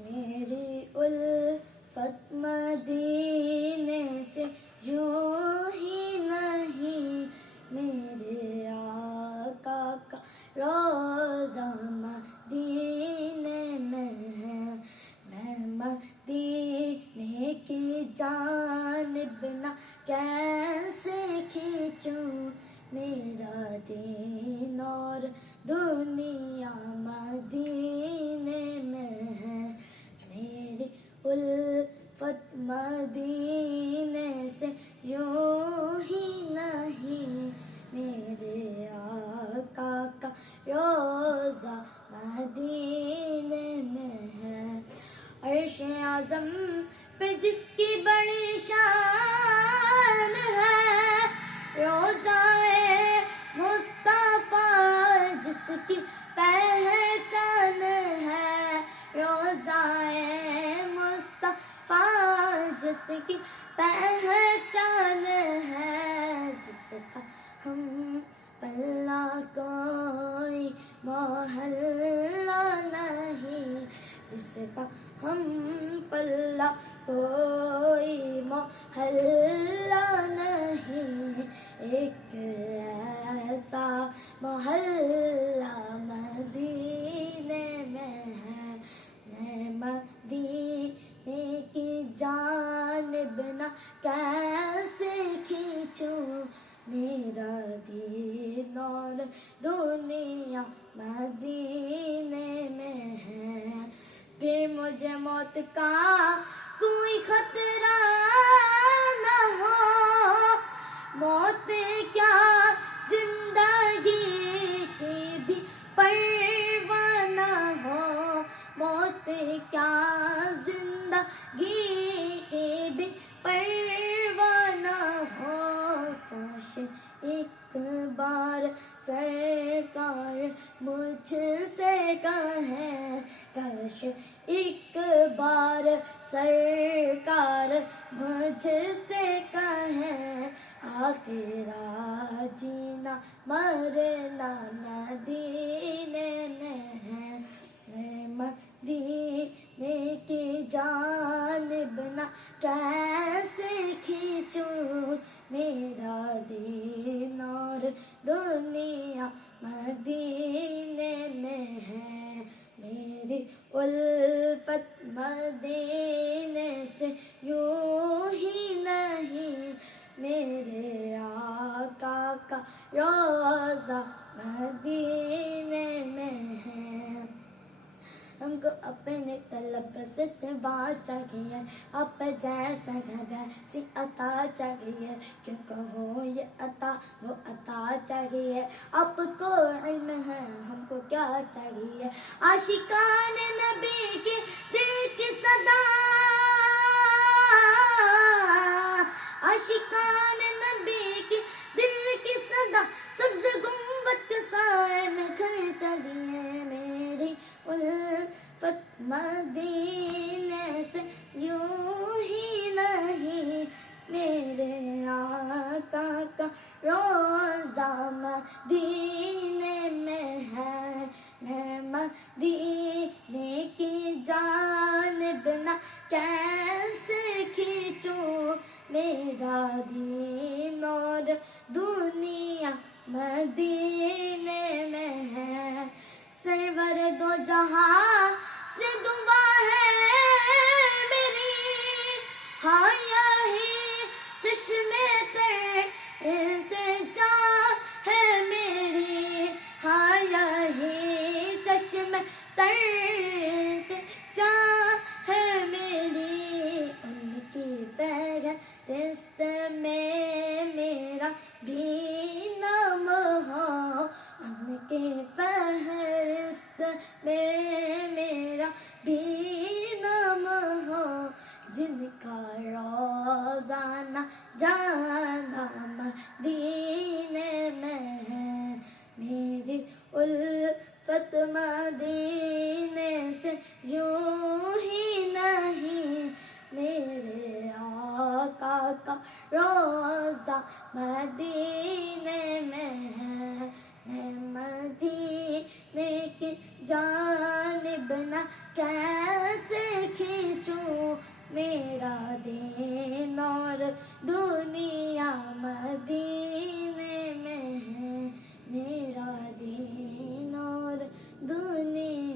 میری الفت مدینے سے یوں ہی نہیں، میرے آقا کا روضہ مدینے میں ہے۔ میں مدینے کی جانب نہ کیسے کھینچوں، میرا دین اور دنیا مدینے میں ہے۔ میری الفت مدینے سے یوں ہی نہیں، میرے آقا کا روضہ مدینے میں ہے۔ عرش اعظم پہ جس کی بڑی شان ہے، روضہ مصطفیٰ جس کی پہچان ہے، روضہ مصطفیٰ جس کی پہچان ہے، جس کا ہم پلہ کوئی محلہ نہیں، جس کا ہم پلہ کوئی محلہ نہیں۔ ایک ایسا محلہ مدینے میں ہے۔ میں مدینے کی جانب نہ کیسے کھینچوں، میرا دین اور دنیا مدینے میں ہے۔ پھر مجھے موت کا کوئی خطرہ نہ ہو، موت کیا زندگی کی بھی پرواہ نہ ہو، موت کیا زندگی کی بھی پرواہ نہ ہو۔ کاش ایک بار سرکار مجھ سے کہے، کاش ایک بار سرکار مجھ سے کہے، آ تیرا جینا مرنا مدینے میں ہے۔ میں مدینے کی جانب نہ کیسے کھینچوں، میرا دین اور دنیا مدینے میں ہے۔ میری الفت مدینے سے یوں ہی نہیں، میرے آقا کا روضہ مدینے میں ہے۔ ہم کو اپنے طلب سے سوا چاہیے، آپ جیسا ویسی عطا چاہیے، کیوں کہو یہ عطا وہ عطا چاہیے۔ آپ کو علم ہے ہم کو کیا چاہیے، عاشقان نبی کی دل کی صدا، عاشقان نبی کی دل کی صدا، سبز گنبد کے سائے میں گھر چلیے۔ میری الفت مدینے سے یوں ہی نہیں، میرے آقا کا روضہ مدینے میں ہے۔ میں مدینے کی جانب نہ کیسے کھینچوں، میرا دین اور دنیا مدینے میں ہے۔ سرور دو جہاں سے دعا ہے میری، ہاں یہی چشمے تر التجا ہے میری، ہاں یہی چشمے تر التجا ہے میری۔ ان کی فہرست میں میرا بھی نام ہو، ان کی فہرست میں میرا بھی نام ہو، جن کا روضہ نہ جانا مدینے میں ہے۔ میری الفت مدینے سے یوں ہی نہیں، میرے آقا کا روضہ مدینے میں ہے۔ میں مدینے کی جانب نہ کیسے کھینچوں میرا دین اور دنیا